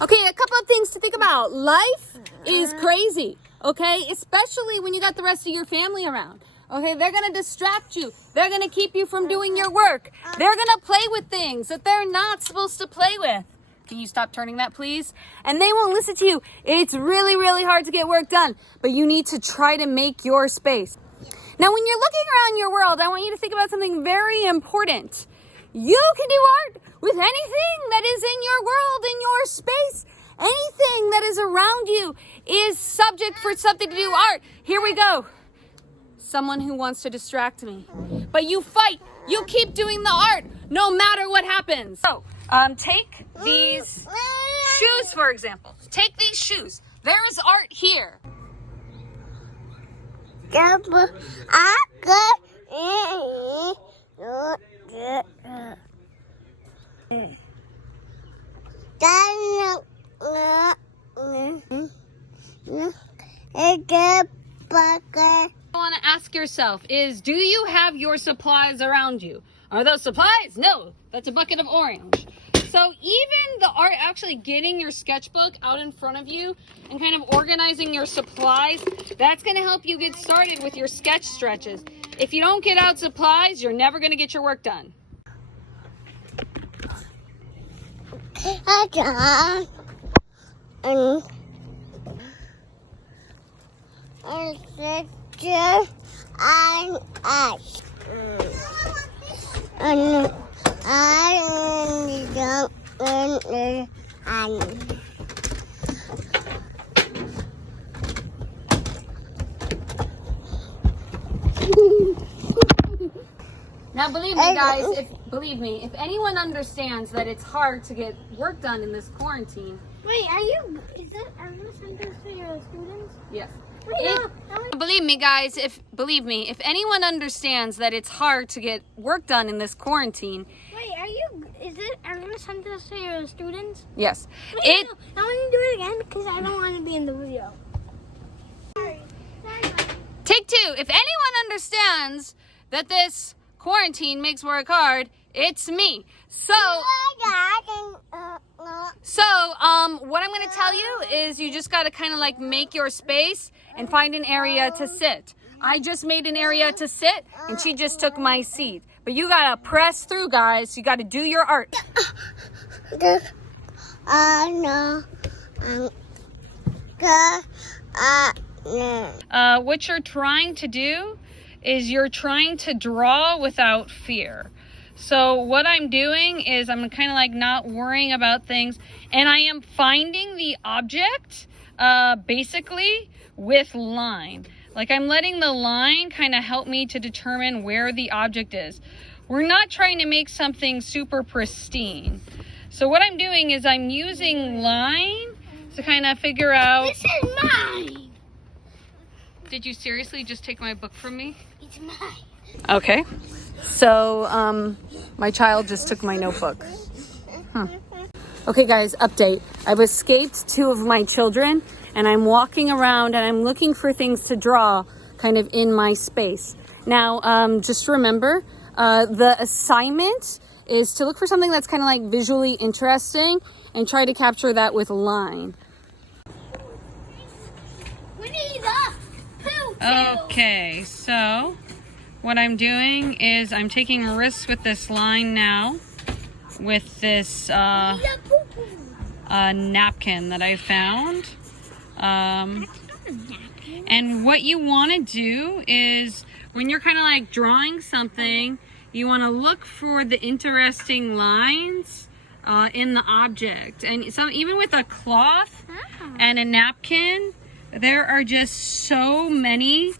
Okay, a couple of things to think about. Life is crazy, okay? Especially when you got the rest of your family around. Okay, they're gonna distract you. They're gonna keep you from doing your work. They're gonna play with things that they're not supposed to play with. Can you stop turning that, please? And they won't listen to you. It's really, really hard to get work done, but you need to try to make your space. Now, when you're looking around your world, I want you to think about something very important. You can do art with anything that is in your world, in your space. Anything that is around you is subject for something to do art. Here we go. Someone who wants to distract me. But you fight. You keep doing the art no matter what happens. So, take these shoes, for example. Take these shoes. There is art here. I want to ask yourself is, do you have your supplies around you? Are those supplies? No, that's a bucket of orange. So even the art, actually getting your sketchbook out in front of you and kind of organizing your supplies, that's going to help you get started with your sketch stretches. If you don't get out supplies, you're never going to get your work done. Now, believe me, guys, if anyone understands that it's hard to get work done in this quarantine. Wait, is that Arena Center for your students? Yes. Believe me, guys, if anyone understands that it's hard to get work done in this quarantine. Wait, is it Arena Center for your students? Yes. Wait, I want to do it again because I don't want to be in the video. Sorry. Take two. If anyone understands that this quarantine makes work hard, it's me. So what I'm going to tell you is you just got to kind of like make your space and find an area to sit. I just made an area to sit and she just took my seat. But you got to press through, guys. You got to do your art. What you're trying to do is you're trying to draw without fear. So what I'm doing is I'm kind of like not worrying about things, and I am finding the object basically with line. Like I'm letting the line kind of help me to determine where the object is. We're not trying to make something super pristine. So what I'm doing is I'm using line to kind of figure out. This is mine. Did you seriously just take my book from me? It's mine. Okay. So, my child just took my notebook. Okay, guys, update. I've escaped two of my children, and I'm walking around, and I'm looking for things to draw kind of in my space. Now, just remember, the assignment is to look for something that's kind of like visually interesting and try to capture that with line. We need a poo-poo. Okay, so what I'm doing is I'm taking a risk with this line now with this napkin that I found. And what you want to do is when you're kind of like drawing something, you want to look for the interesting lines in the object. And so even with a cloth and a napkin, there are just so many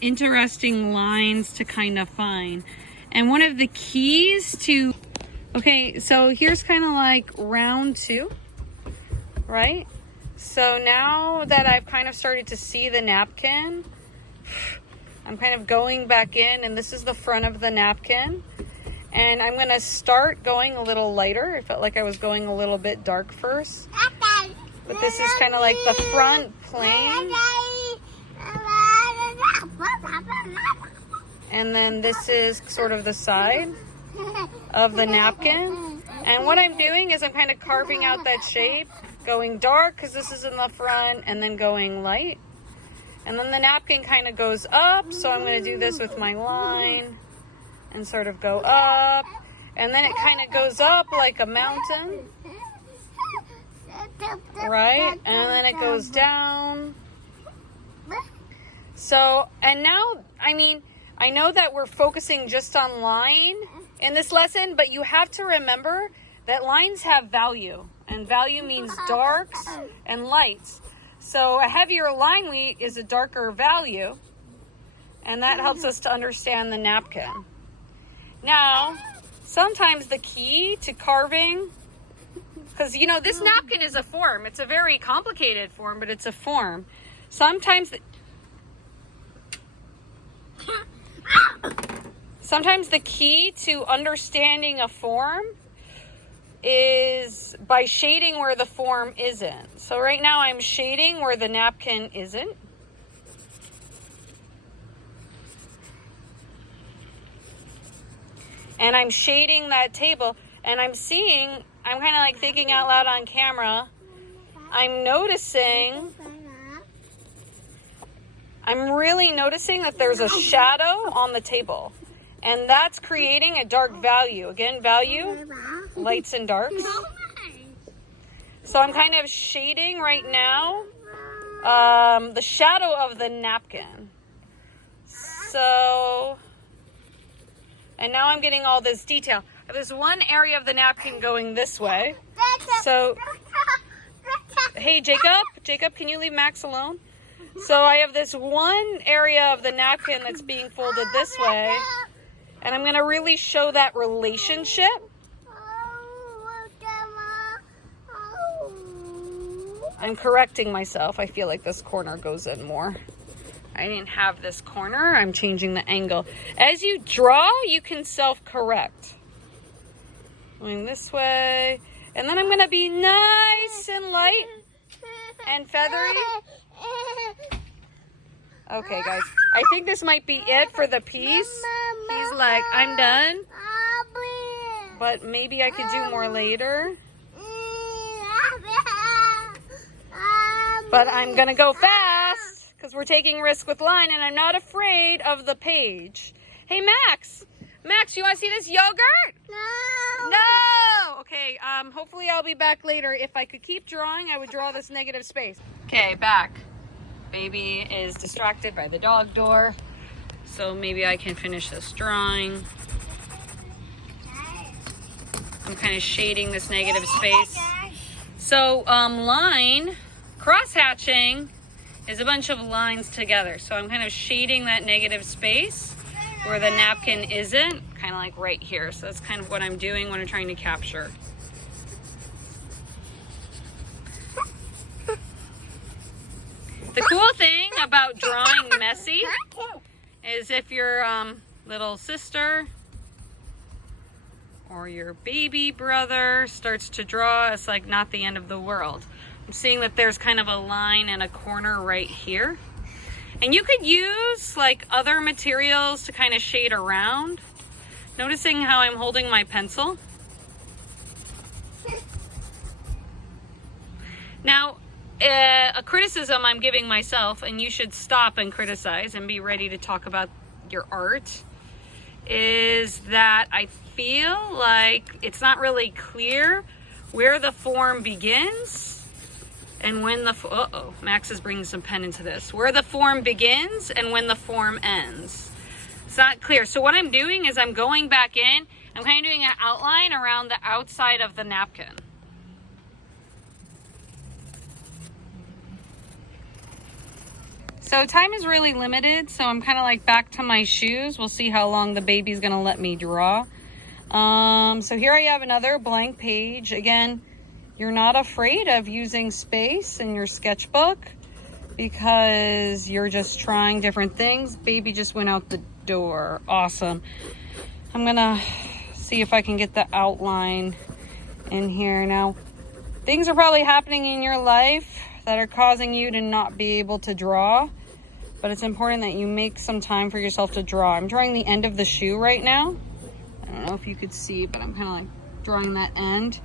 interesting lines to kind of find. And one of the keys to, okay, so here's kind of like round 2, right? So now that I've kind of started to see the napkin, I'm kind of going back in, and this is the front of the napkin. And I'm going to start going a little lighter. I felt like I was going a little bit dark first. But this is kind of like the front plane. And then this is sort of the side of the napkin. And what I'm doing is I'm kind of carving out that shape, going dark because this is in the front, and then going light. And then the napkin kind of goes up, so I'm going to do this with my line and sort of go up. And then it kind of goes up like a mountain, right? And then it goes down. So, and now, I mean, I know that we're focusing just on line in this lesson, but you have to remember that lines have value, and value means darks and lights. So a heavier line weight is a darker value, and that helps us to understand the napkin. Now, sometimes the key to carving, because you know, this napkin is a form. It's a very complicated form, but it's a form. Sometimes the key to understanding a form is by shading where the form isn't. So right now I'm shading where the napkin isn't. And I'm shading that table, and I'm seeing, I'm kind of like thinking out loud on camera, I'm really noticing that there's a shadow on the table. And that's creating a dark value. Again, value, lights and darks. So I'm kind of shading right now the shadow of the napkin. So, and now I'm getting all this detail. There's one area of the napkin going this way. So, hey, Jacob, can you leave Max alone? So I have this one area of the napkin that's being folded this way. And I'm going to really show that relationship. I'm correcting myself. I feel like this corner goes in more. I didn't have this corner. I'm changing the angle. As you draw, you can self-correct. Going this way. And then I'm going to be nice and light and feathery. Okay, guys. I think this might be it for the piece. He's like, I'm done. But maybe I could do more later. But I'm going to go fast because we're taking risk with line, and I'm not afraid of the page. Hey, Max. Max, you want to see this yogurt? No. Okay, hopefully I'll be back later. If I could keep drawing, I would draw this negative space. Okay, back. Baby is distracted by the dog door. So maybe I can finish this drawing. I'm kind of shading this negative space. So line, cross-hatching is a bunch of lines together. So I'm kind of shading that negative space where the napkin isn't, kind of like right here. So that's kind of what I'm doing when I'm trying to capture. The cool thing about drawing messy is if your little sister or your baby brother starts to draw, it's like not the end of the world. I'm seeing that there's kind of a line and a corner right here. And you could use like other materials to kind of shade around. Noticing how I'm holding my pencil. Now, a criticism I'm giving myself, and you should stop and criticize and be ready to talk about your art, is that I feel like it's not really clear where the form begins and when the, Max is bringing some pen into this, where the form begins and when the form ends. It's not clear. So what I'm doing is I'm going back in, I'm kind of doing an outline around the outside of the napkin. So time is really limited, so I'm kind of like back to my shoes. We'll see how long the baby's gonna let me draw. So here I have another blank page. Again, you're not afraid of using space in your sketchbook because you're just trying different things. Baby just went out the door. Awesome. I'm gonna see if I can get the outline in here. Now, things are probably happening in your life that are causing you to not be able to draw, but it's important that you make some time for yourself to draw. I'm drawing the end of the shoe right now. I don't know if you could see, but I'm kind of like drawing that end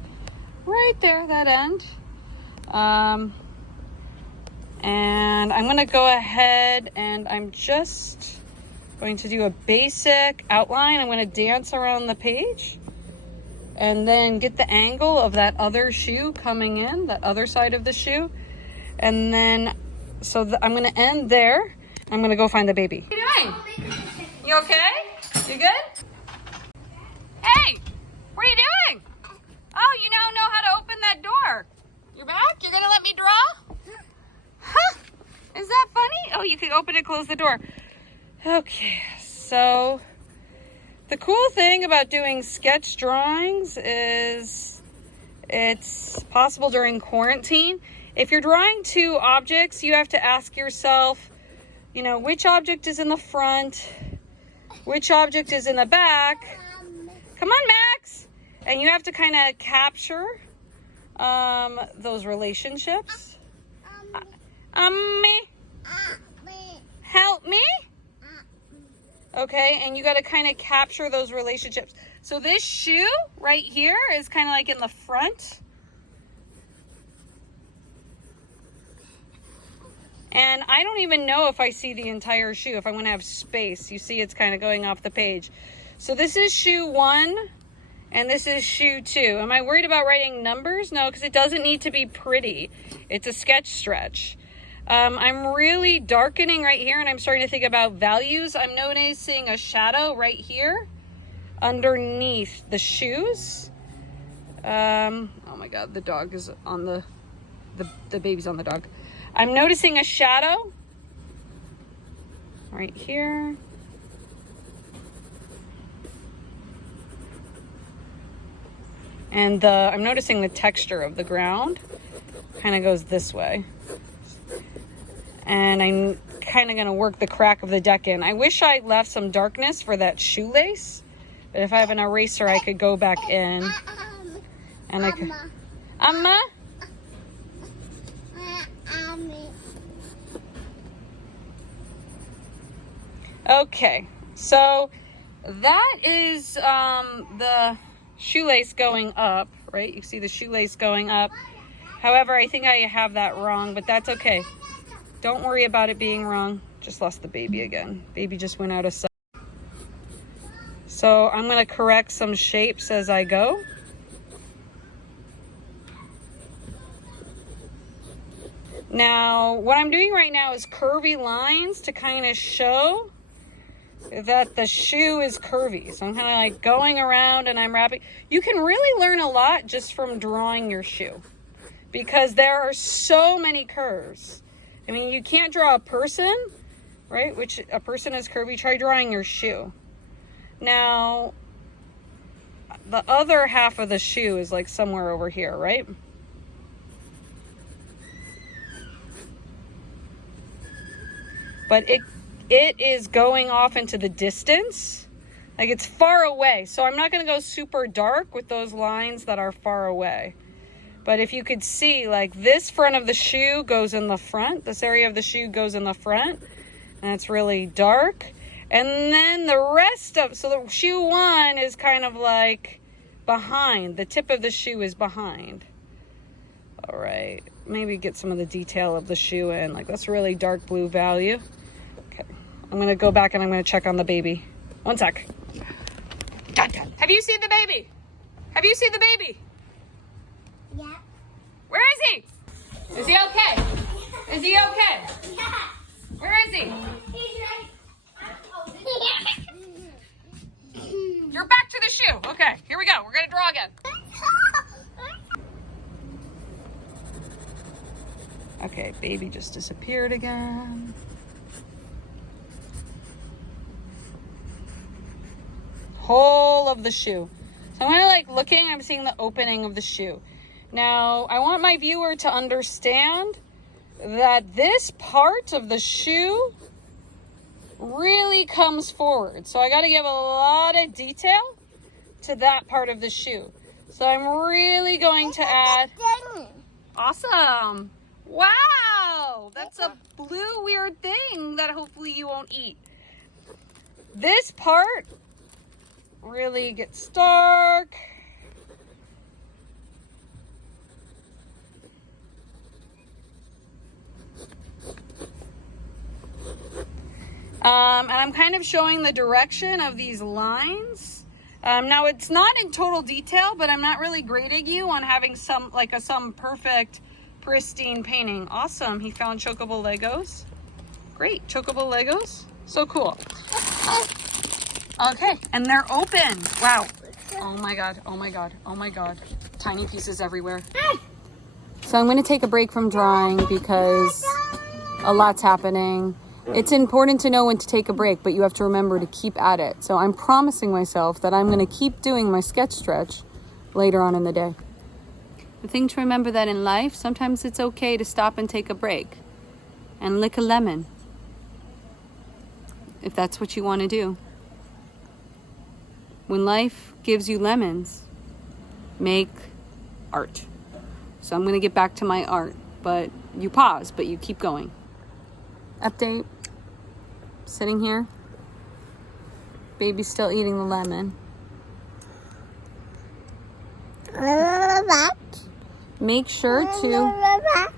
right there, that end. And I'm going to go ahead and I'm just going to do a basic outline. I'm going to dance around the page and then get the angle of that other shoe coming in, that other side of the shoe. And then, I'm going to end there. I'm going to go find the baby. What are you doing? You okay? You good? Hey, what are you doing? Oh, you now know how to open that door. You're back? You're going to let me draw? Huh? Is that funny? Oh, you can open and close the door. Okay, so the cool thing about doing sketch drawings is it's possible during quarantine. If you're drawing two objects, you have to ask yourself, you know, which object is in the front, which object is in the back. Come on, Max. And you have to kind of capture those relationships. Me. Help me. Okay, and you got to kind of capture those relationships. So this shoe right here is kind of like in the front. And I don't even know if I see the entire shoe, if I'm going to have space. You see it's kind of going off the page. So this is shoe 1 and this is shoe 2. Am I worried about writing numbers? No, because it doesn't need to be pretty. It's a sketch stretch. I'm really darkening right here and I'm starting to think about values. I'm noticing a shadow right here underneath the shoes. Oh my God, the dog is on the baby's on the dog. I'm noticing a shadow right here. And I'm noticing the texture of the ground kind of goes this way. And I'm kind of going to work the crack of the deck in. I wish I left some darkness for that shoelace. But if I have an eraser, I could go back in. And I could... Amma? Okay, so that is the shoelace going up, right? You see the shoelace going up. However, I think I have that wrong, but that's okay. Don't worry about it being wrong. Just lost the baby again. Baby just went out of sight. So I'm going to correct some shapes as I go. Now, what I'm doing right now is curvy lines to kind of show that the shoe is curvy. So I'm kind of like going around and I'm wrapping. You can really learn a lot just from drawing your shoe because there are so many curves. I mean, you can't draw a person, right? Which a person is curvy. Try drawing your shoe. Now, the other half of the shoe is like somewhere over here, right? But it is going off into the distance. Like it's far away. So I'm not going to go super dark with those lines that are far away. But if you could see, like this front of the shoe goes in the front. This area of the shoe goes in the front. And it's really dark. And then the rest of, so the shoe 1 is kind of like behind. The tip of the shoe is behind. All right. Maybe get some of the detail of the shoe in. Like that's really dark blue value. Okay. I'm going to go back and I'm going to check on the baby. One sec. Have you seen the baby? Have you seen the baby? Yeah. Where is he? Is he okay? Is he okay? Yeah. Where is he? He's right. You're back to the shoe. Okay, here we go. We're going to draw again. Okay, baby just disappeared again. Whole of the shoe. So I'm kind of like looking, I'm seeing the opening of the shoe. Now, I want my viewer to understand that this part of the shoe really comes forward. So I got to give a lot of detail to that part of the shoe. So I'm really going to add... Awesome. Wow. That's a blue weird thing that hopefully you won't eat. This part really gets dark. And I'm kind of showing the direction of these lines. Now it's not in total detail, but I'm not really grading you on having some perfect, pristine painting. Awesome, he found Chocobo Legos. Great, Chocobo Legos, so cool. Okay, and they're open. Wow. Oh my God, oh my God, oh my God. Tiny pieces everywhere. So I'm gonna take a break from drawing because a lot's happening. It's important to know when to take a break, but you have to remember to keep at it. So I'm promising myself that I'm gonna keep doing my sketch stretch later on in the day. The thing to remember that in life, sometimes it's okay to stop and take a break and lick a lemon, if that's what you wanna do. When life gives you lemons, make art. So I'm gonna get back to my art, but you pause, but you keep going. Update, sitting here, baby's still eating the lemon. Make sure to,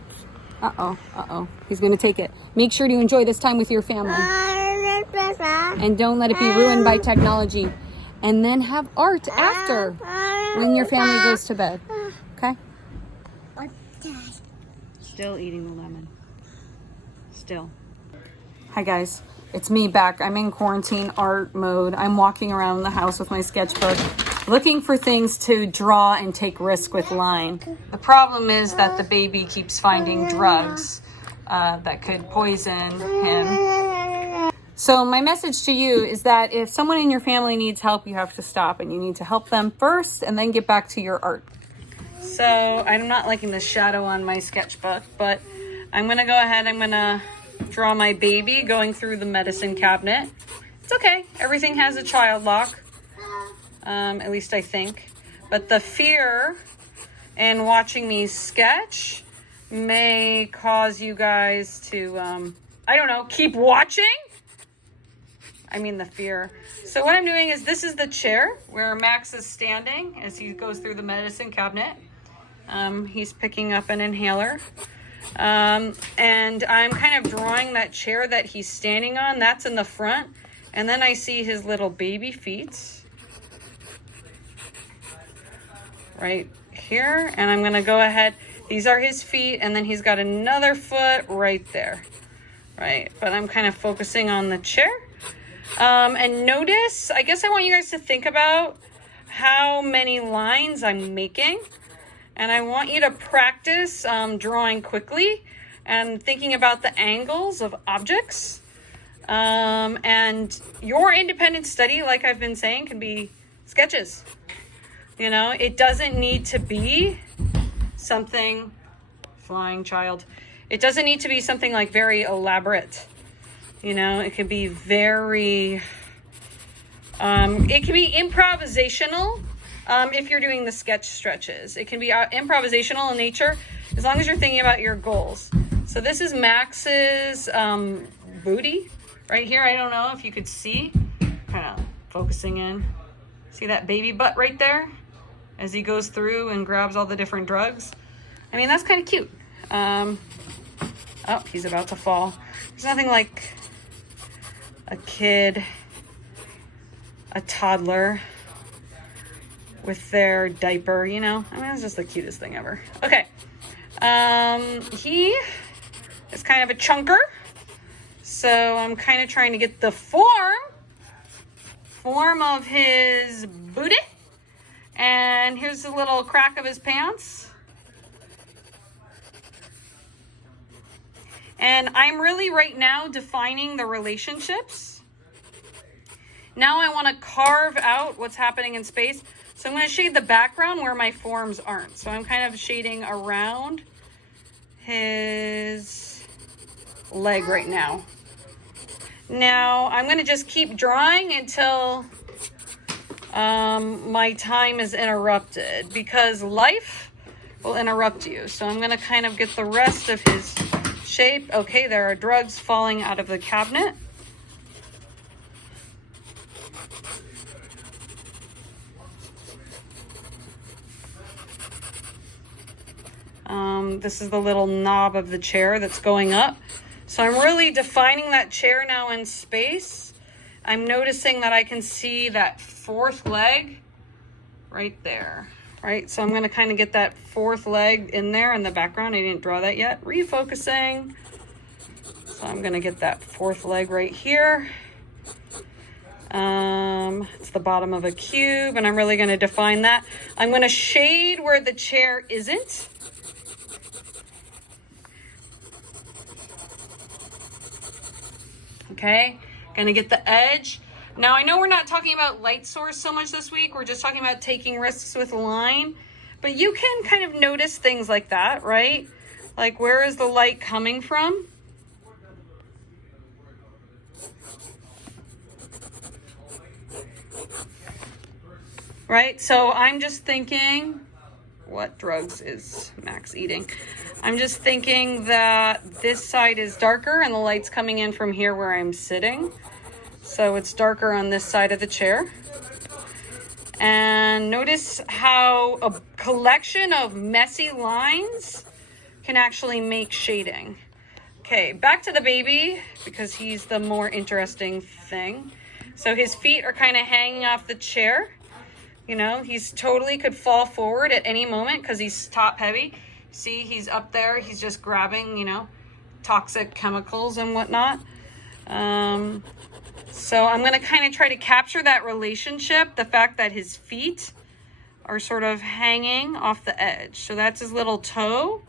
he's gonna take it. Make sure to enjoy this time with your family. And don't let it be ruined by technology. And then have art after, when your family goes to bed, okay? Still eating the lemon, still. Hi guys, it's me back. I'm in quarantine art mode. I'm walking around the house with my sketchbook, looking for things to draw and take risk with line. The problem is that the baby keeps finding drugs that could poison him. So my message to you is that if someone in your family needs help, you have to stop and you need to help them first and then get back to your art. So I'm not liking the shadow on my sketchbook, but I'm gonna go ahead, I'm gonna draw my baby going through the medicine cabinet. It's okay, everything has a child lock, at least I think. But the fear in watching me sketch may cause you guys to, I don't know, keep watching? I mean the fear. So what I'm doing is, this is the chair where Max is standing as he goes through the medicine cabinet. He's picking up an inhaler. And I'm kind of drawing that chair that he's standing on. That's in the front. And then I see his little baby feet right here. And I'm going to go ahead. These are his feet. And then he's got another foot right there. Right. But I'm kind of focusing on the chair. And notice, I guess I want you guys to think about how many lines I'm making. And I want you to practice drawing quickly and thinking about the angles of objects. And your independent study, like I've been saying, can be sketches. You know, it doesn't need to be something, flying child. It doesn't need to be something like very elaborate. You know, it could be very, it can be improvisational. If you're doing the sketch stretches, it can be improvisational in nature, as long as you're thinking about your goals. So this is Max's booty right here. I don't know if you could see, kind of focusing in. See that baby butt right there as he goes through and grabs all the different drugs? I mean, that's kind of cute. Oh, he's about to fall. There's nothing like a kid, a toddler with their diaper, you know? I mean, it's just the cutest thing ever. Okay. He is kind of a chunker. So I'm kind of trying to get the form of his booty. And here's a little crack of his pants. And I'm really right now defining the relationships. Now I want to carve out what's happening in space. So I'm going to shade the background where my forms aren't. So I'm kind of shading around his leg right now. Now I'm going to just keep drawing until my time is interrupted, because life will interrupt you. So I'm going to kind of get the rest of his shape. Okay, there are drugs falling out of the cabinet. This is the little knob of the chair that's going up. So I'm really defining that chair now in space. I'm noticing that I can see that fourth leg right there, right? So I'm going to kind of get that fourth leg in there in the background. I didn't draw that yet. Refocusing. So I'm going to get that fourth leg right here. It's the bottom of a cube, and I'm really going to define that. I'm going to shade where the chair isn't. Okay, going to get the edge. Now, I know we're not talking about light source so much this week. We're just talking about taking risks with line. But you can kind of notice things like that, right? Like, where is the light coming from? Right? So I'm just thinking, what drugs is Max eating? I'm just thinking that this side is darker and the light's coming in from here where I'm sitting. So it's darker on this side of the chair. And notice how a collection of messy lines can actually make shading. Okay, back to the baby because he's the more interesting thing. So his feet are kind of hanging off the chair. You know, he's totally could fall forward at any moment because he's top heavy. See, he's up there. He's just grabbing, you know, toxic chemicals and whatnot. So I'm going to kind of try to capture that relationship, the fact that his feet are sort of hanging off the edge. So that's his little toe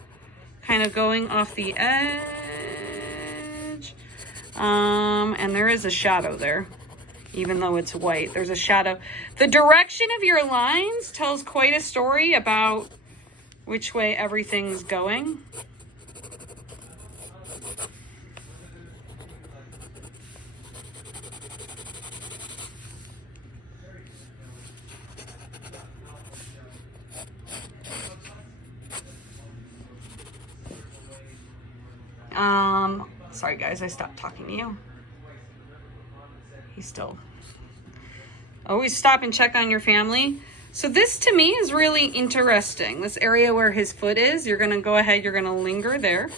kind of going off the edge. And there is a shadow there. Even though it's white, there's a shadow. The direction of your lines tells quite a story about which way everything's going. Sorry guys, I stopped talking to you. He's still. Always stop and check on your family. So this to me is really interesting. This area where his foot is, you're gonna go ahead, you're gonna linger there.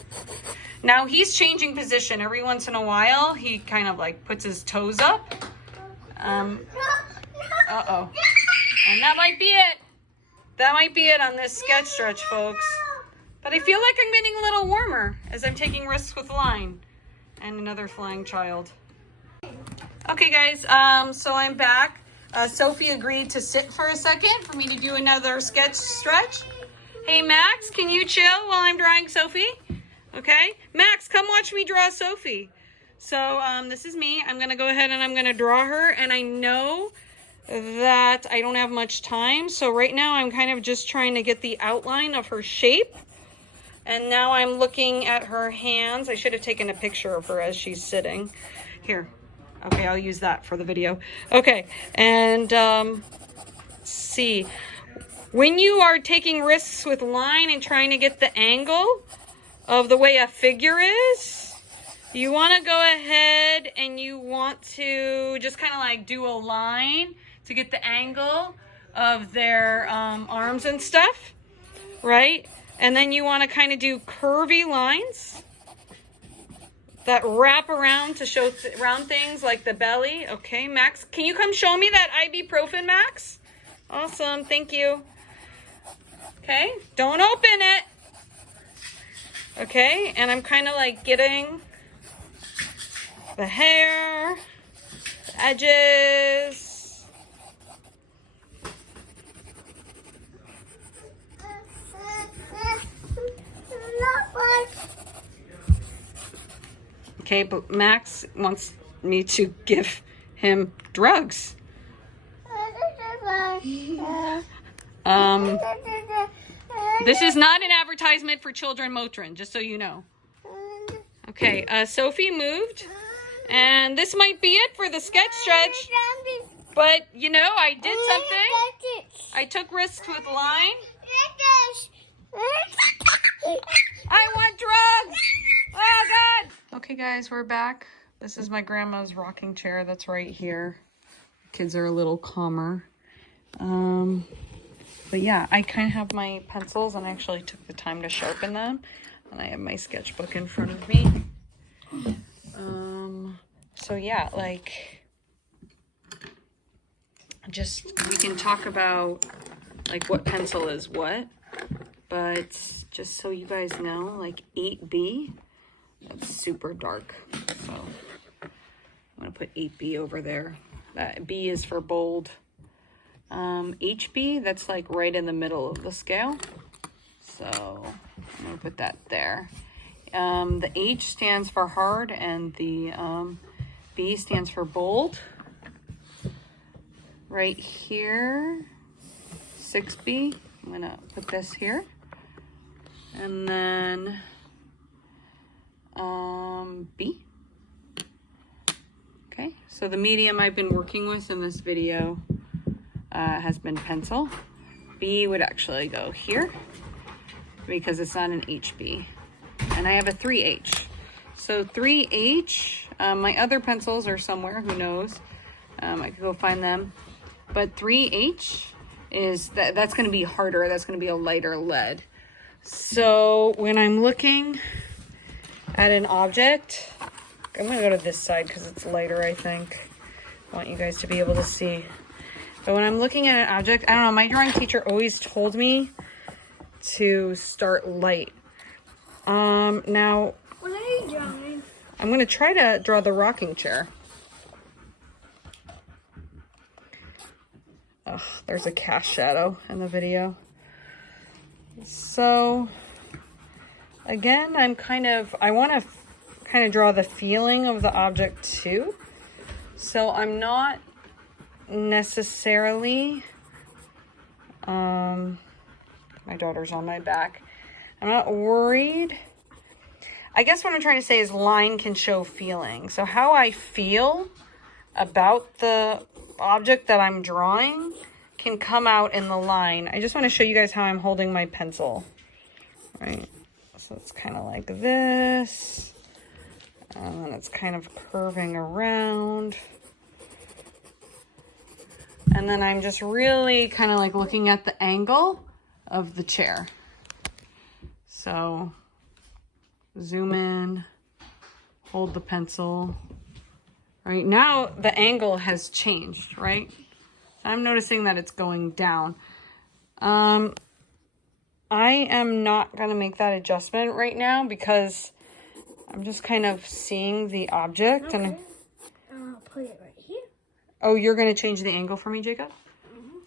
Now he's changing position every once in a while. He kind of like puts his toes up. Uh-oh. And that might be it. That might be it on this sketch stretch, folks. But I feel like I'm getting a little warmer as I'm taking risks with line and another flying child. Okay guys, so I'm back. Sophie agreed to sit for a second for me to do another sketch stretch. Hey Max, can you chill while I'm drawing Sophie? Okay, Max, come watch me draw Sophie. So this is me. I'm gonna go ahead and I'm gonna draw her, and I know that I don't have much time. So right now I'm kind of just trying to get the outline of her shape. And now I'm looking at her hands. I should have taken a picture of her as she's sitting. Here. Okay, I'll use that for the video. Okay, and see. When you are taking risks with line and trying to get the angle of the way a figure is, you want to go ahead and you want to just kind of like do a line to get the angle of their arms and stuff, right? And then you want to kind of do curvy lines that wrap around to show round things like the belly. Okay, Max, can you come show me that ibuprofen, Max? Awesome, thank you. Okay, don't open it. Okay, and I'm kind of like getting the hair, the edges. Okay, but Max wants me to give him drugs. This is not an advertisement for children Motrin, just so you know. Okay, Sophie moved, and this might be it for the sketch stretch. But, you know, I did something. I took risks with line. I want drugs! Oh, God! Okay, guys, we're back. This is my grandma's rocking chair that's right here. Kids are a little calmer. But yeah, I kind of have my pencils and I actually took the time to sharpen them. And I have my sketchbook in front of me. So yeah, like, just, we can talk about like what pencil is what, but just so you guys know, like 8B, that's super dark. So I'm gonna put 8B over there. That B is for bold. HB, that's like right in the middle of the scale. So I'm gonna put that there. The H stands for hard and the B stands for bold. Right here, 6B, I'm gonna put this here. And then B. Okay, so the medium I've been working with in this video has been pencil. B would actually go here because it's not an HB. And I have a 3H. So 3H, my other pencils are somewhere, who knows? I could go find them. But 3H is, that's gonna be harder, that's gonna be a lighter lead. So when I'm looking at an object, I'm gonna go to this side because it's lighter, I think. I want you guys to be able to see. But when I'm looking at an object, I don't know, my drawing teacher always told me to start light. Now, What are you drawing? I'm gonna try to draw the rocking chair. Ugh, there's a cast shadow in the video. So, again, I want to kind of draw the feeling of the object too. So I'm not necessarily, my daughter's on my back. I'm not worried. I guess what I'm trying to say is line can show feeling. So how I feel about the object that I'm drawing can come out in the line. I just want to show you guys how I'm holding my pencil, right? So it's kind of like this, and then it's kind of curving around. And then I'm just really kind of like looking at the angle of the chair. So zoom in, hold the pencil. Right now the angle has changed, right? I'm noticing that it's going down. I am not going to make that adjustment right now because I'm just kind of seeing the object. Okay. And I'll put it right here. oh, you're going to change the angle for me, Jacob?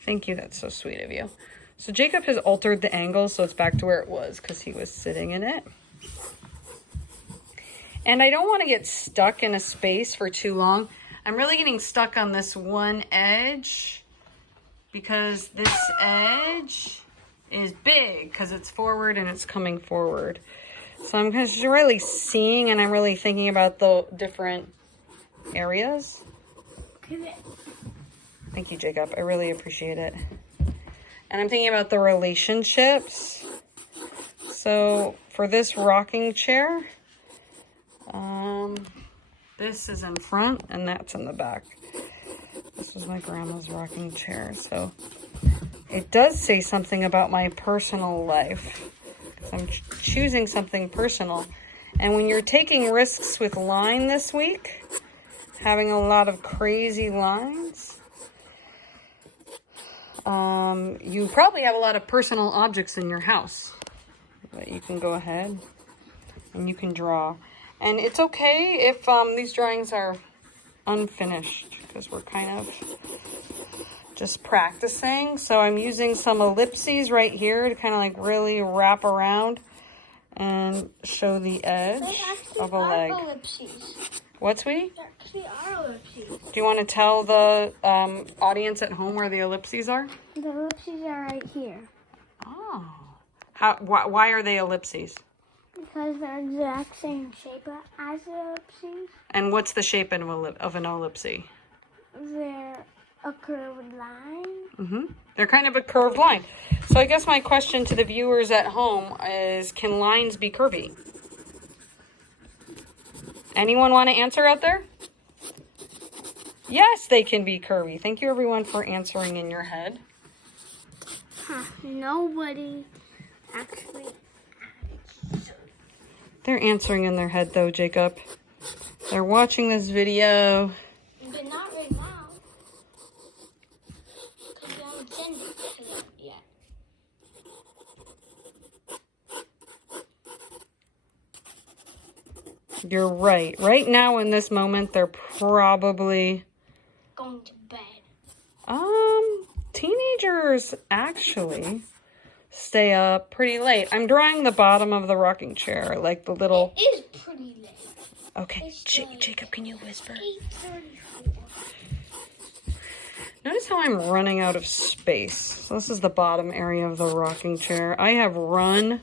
Thank you. That's so sweet of you. So Jacob has altered the angle so it's back to where it was because he was sitting in it. And I don't want to get stuck in a space for too long. I'm really getting stuck on this one edge because this edge is big because it's forward and it's coming forward. So I'm just really seeing and I'm really thinking about the different areas. Pivot. Thank you, Jacob. I really appreciate it. And I'm thinking about the relationships. So for this rocking chair, this is in front and that's in the back. This was my grandma's rocking chair. So it does say something about my personal life. I'm choosing something personal. And when you're taking risks with line this week, having a lot of crazy lines, you probably have a lot of personal objects in your house that you can go ahead and you can draw. And it's okay if these drawings are unfinished because we're kind of just practicing. So I'm using some ellipses right here to kind of like really wrap around and show the edge of a leg. Ellipses. What, sweetie? There actually are ellipses. Do you want to tell the audience at home where the ellipses are? The ellipses are right here. Oh. Why are they ellipses? Because they're the exact same shape as the ellipses. And what's the shape of an ellipse? They're a curved line. Mm-hmm. They're kind of a curved line. So I guess my question to the viewers at home is, can lines be curvy? Anyone want to answer out there? Yes, they can be curvy. Thank you, everyone, for answering in your head. Huh. Nobody actually. They're answering in their head, though, Jacob. They're watching this video. But not right now. Because we haven't sent it to them yet. You're right. Right now in this moment, they're probably Going to bed. teenagers actually stay up pretty late. I'm drawing the bottom of the rocking chair, like the little. It is pretty late. Okay, It's like Jacob, can you whisper? 8:34. Notice how I'm running out of space. So this is the bottom area of the rocking chair. I have run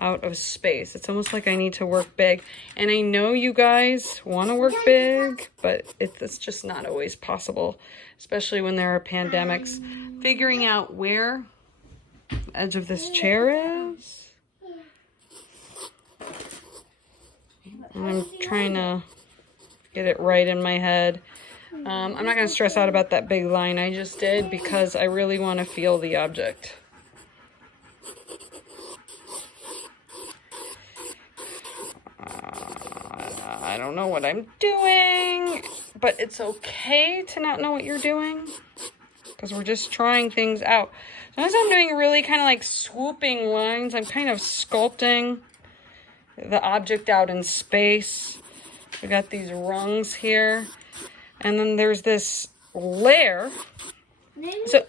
out of space. It's almost like I need to work big. And I know you guys want to work big, but it's just not always possible, especially when there are pandemics. Figuring out where the edge of this chair is. And I'm trying to get it right in my head. I'm not going to stress out about that big line I just did because I really want to feel the object. I don't know what I'm doing, but it's okay to not know what you're doing because we're just trying things out. Sometimes I'm doing really kind of like swooping lines. I'm kind of sculpting the object out in space. We got these rungs here. And then there's this layer. So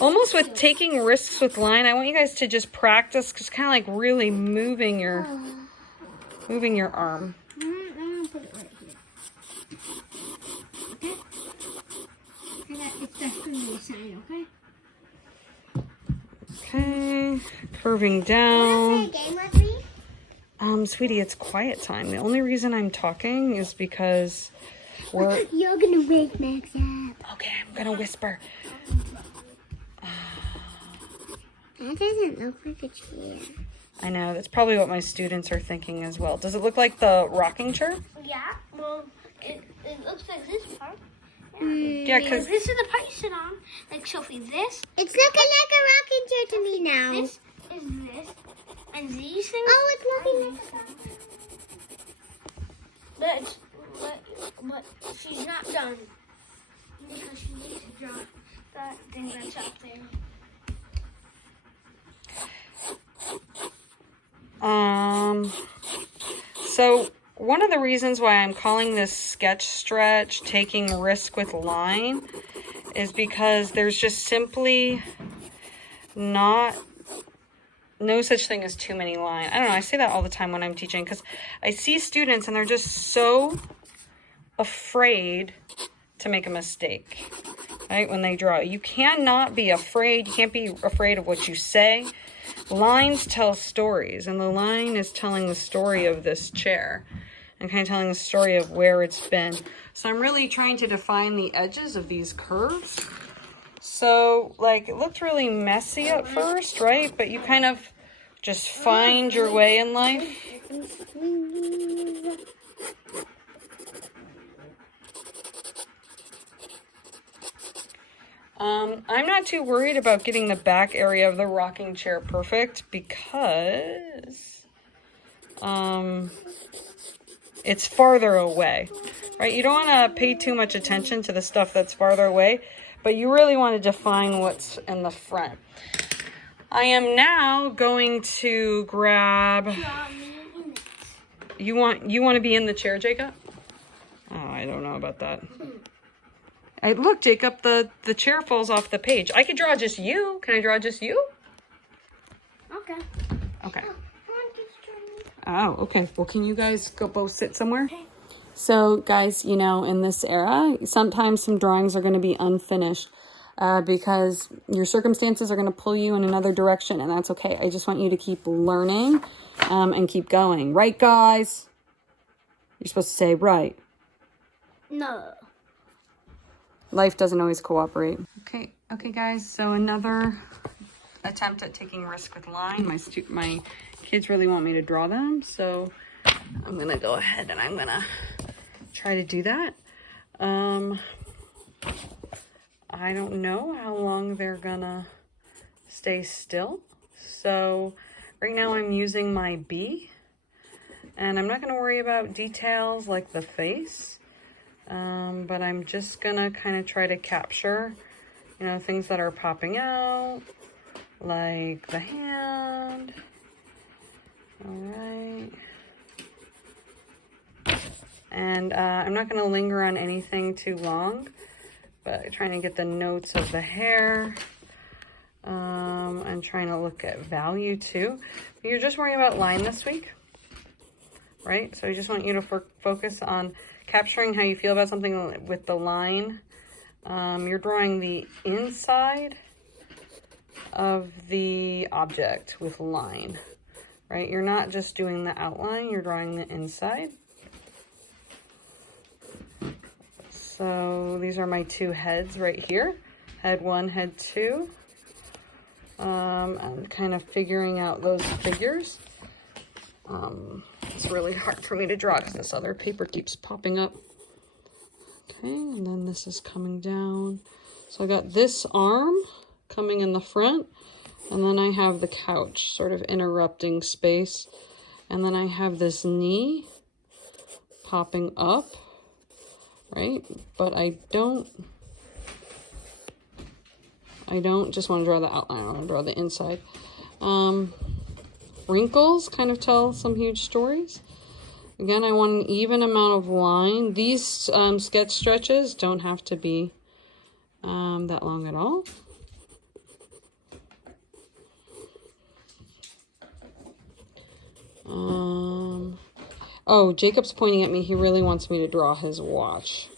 almost with taking risks with line, I want you guys to just practice, just kind of like really moving your arm. I'm gonna put it right here. Okay? It's definitely the sign, okay? Okay, curving down. Game with me? Sweetie, it's quiet time. The only reason I'm talking is because we're. You're gonna wake Max up. Okay, I'm gonna whisper. That doesn't look like a chair. I know, that's probably what my students are thinking as well. Does it look like the rocking chair? Yeah, well, it looks like this part. Yeah, because This is the part you sit on. Like, Sophie, this. It's looking like a rocking chair to me now. This is this. And these things. Oh, it's looking like a but she's not done. Because she needs to draw that thing that's up there. So one of the reasons why I'm calling this sketch stretch taking risk with line is because there's just simply no such thing as too many lines. I don't know, I say that all the time when I'm teaching because I see students and they're just so afraid to make a mistake, right? When they draw, you cannot be afraid. You can't be afraid of what you say. Lines tell stories, and the line is telling the story of this chair and kind of telling the story of where it's been. So I'm really trying to define the edges of these curves. So like it looked really messy at first, right? But you kind of just find your way in life. I'm not too worried about getting the back area of the rocking chair perfect because it's farther away, right? You don't want to pay too much attention to the stuff that's farther away, but you really want to define what's in the front. I am now going to grab. You want to be in the chair, Jacob? Oh, I don't know about that. Look, Jacob, the chair falls off the page. I could draw just you. Can I draw just you? Okay. Okay. Oh, okay. Well, can you guys go both sit somewhere? Okay. So, guys, you know, in this era, sometimes some drawings are going to be unfinished because your circumstances are going to pull you in another direction, and that's okay. I just want you to keep learning and keep going. Right, guys? You're supposed to say right. No. Life doesn't always cooperate. Okay, guys. So another attempt at taking risk with line. My kids really want me to draw them, so I'm gonna go ahead and I'm gonna try to do that. I don't know how long they're gonna stay still. So right now I'm using my B And I'm not going to worry about details like the face, but I'm just going to kind of try to capture, you know, things that are popping out, like the hand. All right. And I'm not going to linger on anything too long, but trying to get the notes of the hair. I'm trying to look at value too. You're just worrying about line this week, right? So I just want you to focus on capturing how you feel about something with the line. You're drawing the inside of the object with line, right? You're not just doing the outline, you're drawing the inside. So these are my two heads right here, head 1, head 2. I'm kind of figuring out those figures. It's really hard for me to draw because this other paper keeps popping up. Okay, and then this is coming down. So I got this arm coming in the front, and then I have the couch sort of interrupting space. And then I have this knee popping up, right? But I don't just want to draw the outline, I want to draw the inside. Wrinkles kind of tell some huge stories. Again, I want an even amount of line. These sketch stretches don't have to be that long at all. Oh, Jacob's pointing at me. He really wants me to draw his watch.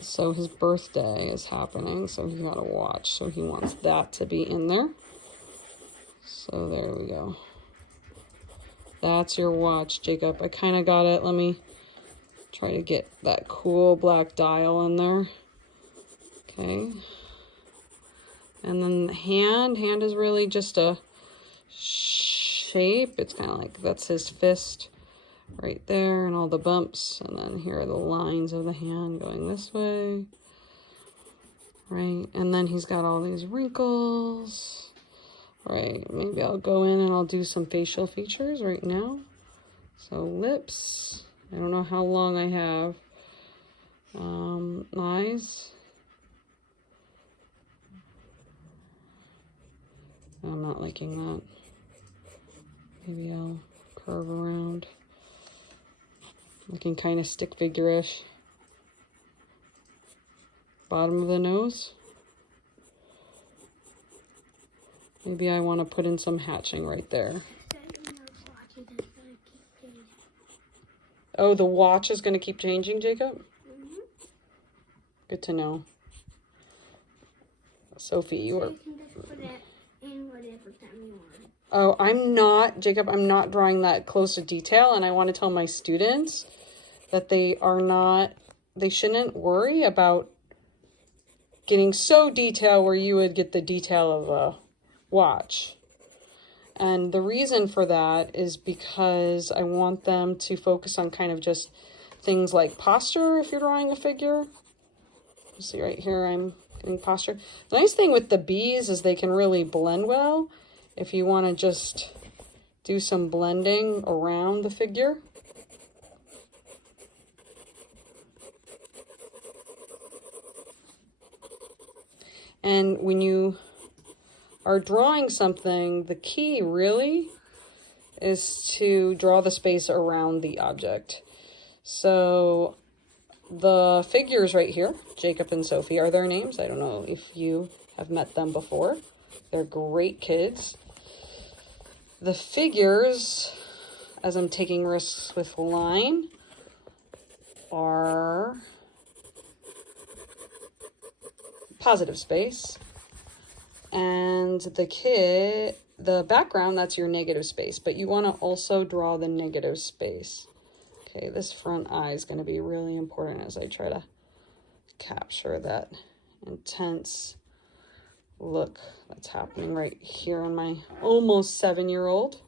So his birthday is happening, so he got a watch. So he wants that to be in there. So there we go. That's your watch, Jacob. I kind of got it. Let me try to get that cool black dial in there. Okay. And then the hand. Hand is really just a shape. It's kind of like that's his fist right there and all the bumps. And then here are the lines of the hand going this way. Right. And then he's got all these wrinkles. Right, maybe I'll go in and I'll do some facial features right now. So lips, I don't know how long I have. Eyes. I'm not liking that. Maybe I'll curve around. Looking kind of stick figure-ish. Bottom of the nose. Maybe I want to put in some hatching right there. Oh, the watch is going to keep changing, Jacob? Mm-hmm. Good to know. Sophie, you are... Oh, I'm not, Jacob, I'm not drawing that close to detail, and I want to tell my students that they shouldn't worry about getting so detailed where you would get the detail of a watch. And the reason for that is because I want them to focus on kind of just things like posture if you're drawing a figure. You see right here I'm getting posture. The nice thing with the bees is they can really blend well if you want to just do some blending around the figure. And when you are drawing something, the key really is to draw the space around the object. So the figures right here, Jacob and Sophie, are their names. I don't know if you have met them before. They're great kids. The figures, as I'm taking risks with line, are positive space. And the background, that's your negative space, but you want to also draw the negative space. Okay, this front eye is going to be really important as I try to capture that intense look that's happening right here on my almost 7-year-old.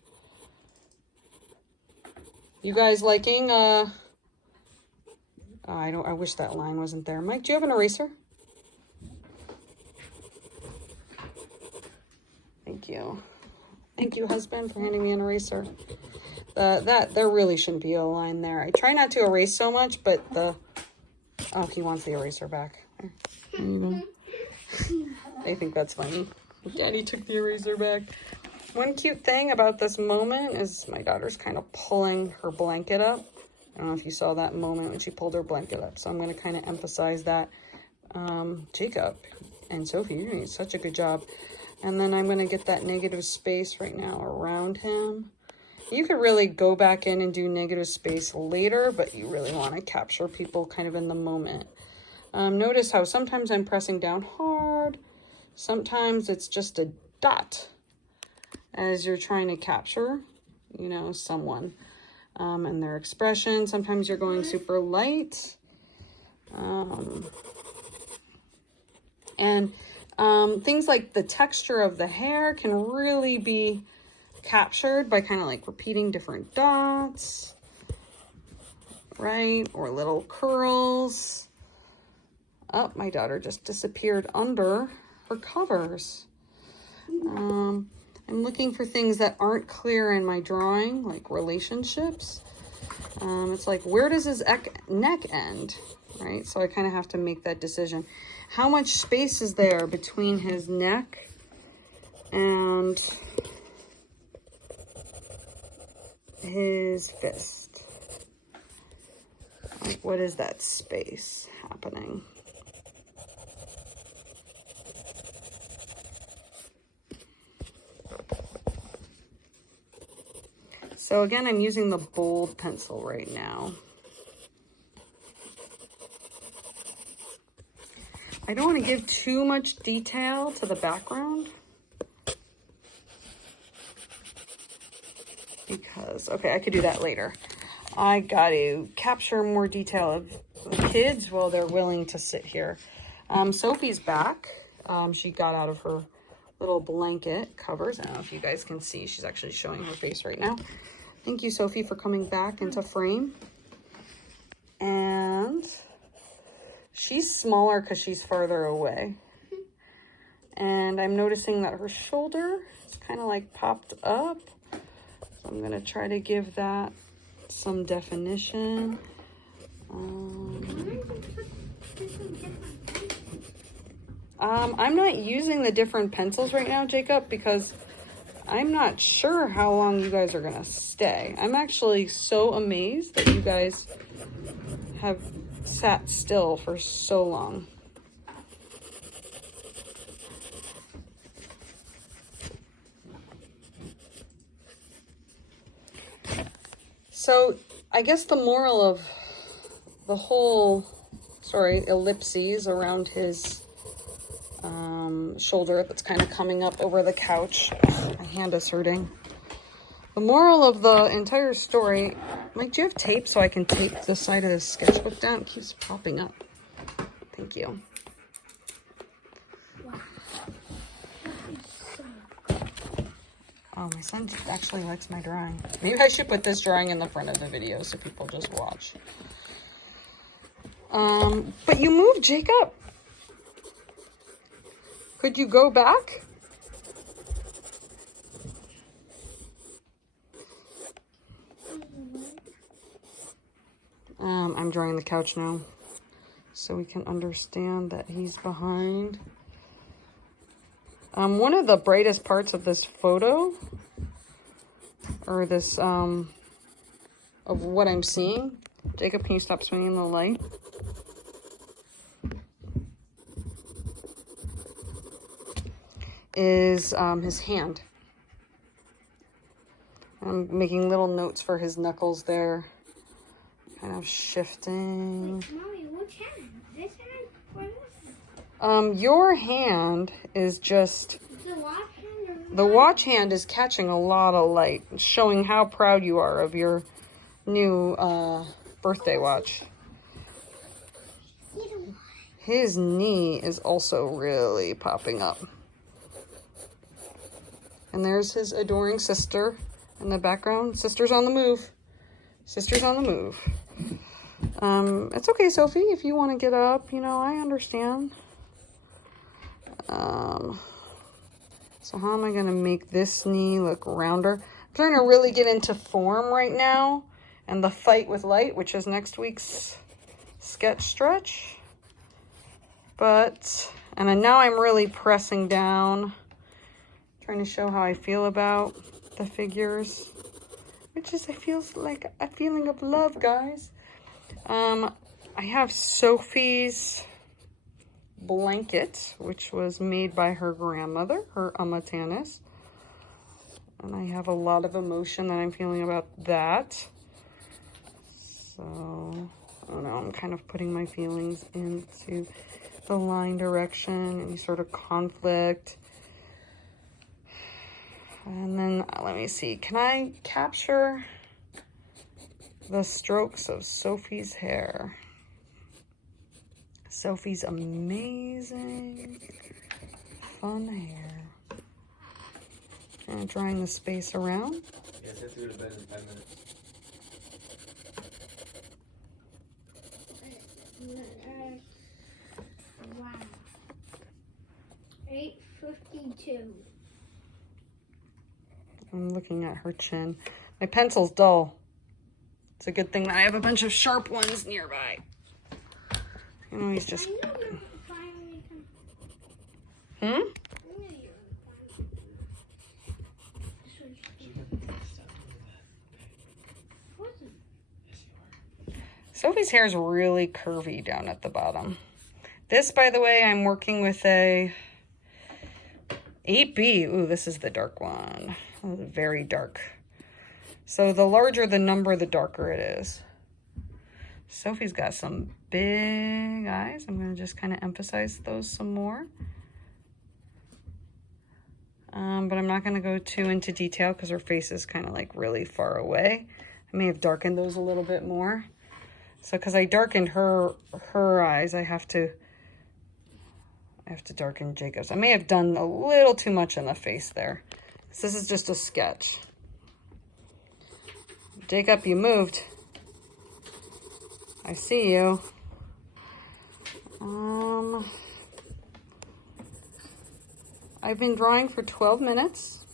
You guys liking, I wish that line wasn't there. Mike, do you have an eraser? Thank you. Thank you, husband, for handing me an eraser. There really shouldn't be a line there. I try not to erase so much, but oh, he wants the eraser back. There you go. I think that's funny. Daddy took the eraser back. One cute thing about this moment is my daughter's kind of pulling her blanket up. I don't know if you saw that moment when she pulled her blanket up. So I'm going to kind of emphasize that. Jacob and Sophie, you're doing such a good job. And then I'm going to get that negative space right now around him. You could really go back in and do negative space later, but you really want to capture people kind of in the moment. Notice how sometimes I'm pressing down hard. Sometimes it's just a dot as you're trying to capture, you know, someone and their expression. Sometimes you're going super light. Things like the texture of the hair can really be captured by kind of like repeating different dots, right? Or little curls. Oh, my daughter just disappeared under her covers. I'm looking for things that aren't clear in my drawing, like relationships. It's like, where does his neck end, right? So I kind of have to make that decision. How much space is there between his neck and his fist? Like, what is that space happening? So again, I'm using the bold pencil right now. I don't want to give too much detail to the background. Because, okay, I could do that later. I got to capture more detail of the kids while they're willing to sit here. Sophie's back. She got out of her little blanket covers. I don't know if you guys can see. She's actually showing her face right now. Thank you, Sophie, for coming back into frame. And she's smaller because she's farther away. And I'm noticing that her shoulder is kind of like popped up. So I'm going to try to give that some definition. I'm not using the different pencils right now, Jacob, because I'm not sure how long you guys are going to stay. I'm actually so amazed that you guys have sat still for so long. So I guess the moral of the whole, ellipses around his shoulder that's kind of coming up over the couch. My hand is hurting. The moral of the entire story, Mike, do you have tape so I can tape this side of the sketchbook down? It keeps popping up. Thank you. Oh, my son actually likes my drawing. Maybe I should put this drawing in the front of the video so people just watch. But you moved, Jacob. Could you go back? I'm drawing the couch now so we can understand that he's behind. One of the brightest parts of this photo, or this, of what I'm seeing, Jacob, can you stop swinging the light? Is his hand. I'm making little notes for his knuckles there. Kind of shifting. Wait, Mommy, which hand? This hand or this hand? Your hand is just... The watch hand? Or the watch hand is catching a lot of light, showing how proud you are of your new birthday watch. His knee is also really popping up. And there's his adoring sister in the background. Sister's on the move. Sister's on the move. It's okay, Sophie, if you want to get up. You know, I understand. So how am I going to make this knee look rounder? trying to really get into form right now. And the fight with light, which is next week's sketch stretch. But, and then now I'm really pressing down, trying to show how I feel about the figures, which is, it feels like a feeling of love, guys. I have Sophie's blanket, which was made by her grandmother, her Amma Tanis. And I have a lot of emotion that I'm feeling about that. So, I don't know, I'm kind of putting my feelings into the line direction, any sort of conflict. And then, let me see, can I capture the strokes of Sophie's hair? Sophie's amazing, fun hair. And drawing the space around. Yes, I have to go to bed in 5 minutes. Wow. 8:52. I'm looking at her chin. My pencil's dull. It's a good thing that I have a bunch of sharp ones nearby. You know, he's just... I knew you were finally coming. Hmm? I knew you were finally. Sophie's hair is really curvy down at the bottom. This, by the way, I'm working with a 8B. Ooh, this is the dark one. Oh, very dark. So the larger the number, the darker it is. Sophie's got some big eyes. I'm going to just kind of emphasize those some more. But I'm not going to go too into detail because her face is kind of like really far away. I may have darkened those a little bit more. So because I darkened her eyes, I have to darken Jacob's. I may have done a little too much in the face there. So this is just a sketch. Jacob, you moved. I see you. I've been drawing for 12 minutes.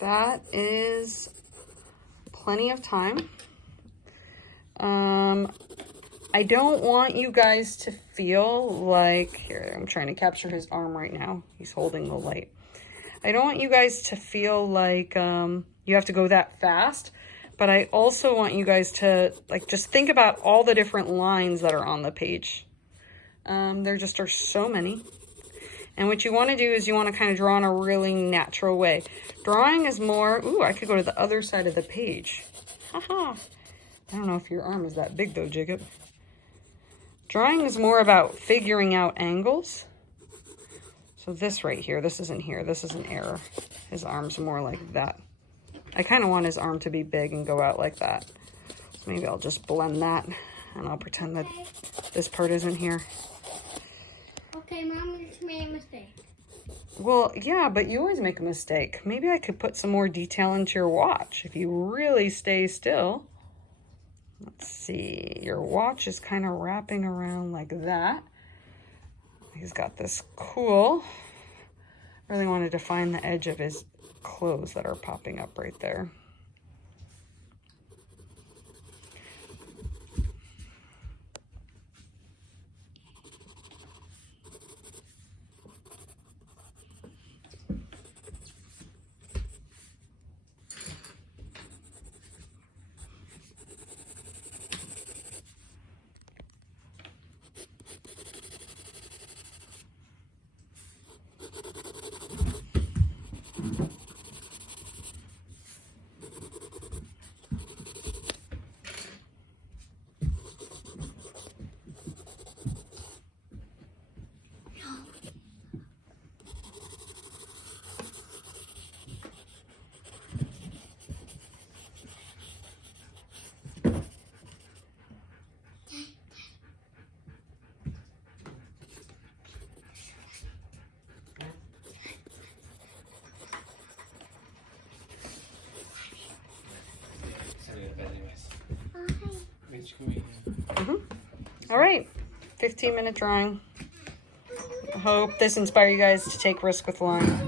That is plenty of time. I don't want you guys to feel like, here, I'm trying to capture his arm right now. He's holding the light. I don't want you guys to feel like you have to go that fast, but I also want you guys to just think about all the different lines that are on the page. There just are so many. And what you want to do is you want to kind of draw in a really natural way. Drawing is more, ooh, I could go to the other side of the page. Haha. I don't know if your arm is that big though, Jacob. Drawing is more about figuring out angles. So this right here, this isn't here, this is an error. His arm's more like that. I kind of want his arm to be big and go out like that. So maybe I'll just blend that and I'll pretend that this part isn't here. Okay, Mom, you just made a mistake. Well, yeah, but you always make a mistake. Maybe I could put some more detail into your watch if you really stay still. Let's see, your watch is kind of wrapping around like that. He's got this cool, really wanted to find the edge of his clothes that are popping up right there. All right, 15-minute drawing. I hope this inspires you guys to take risk with line.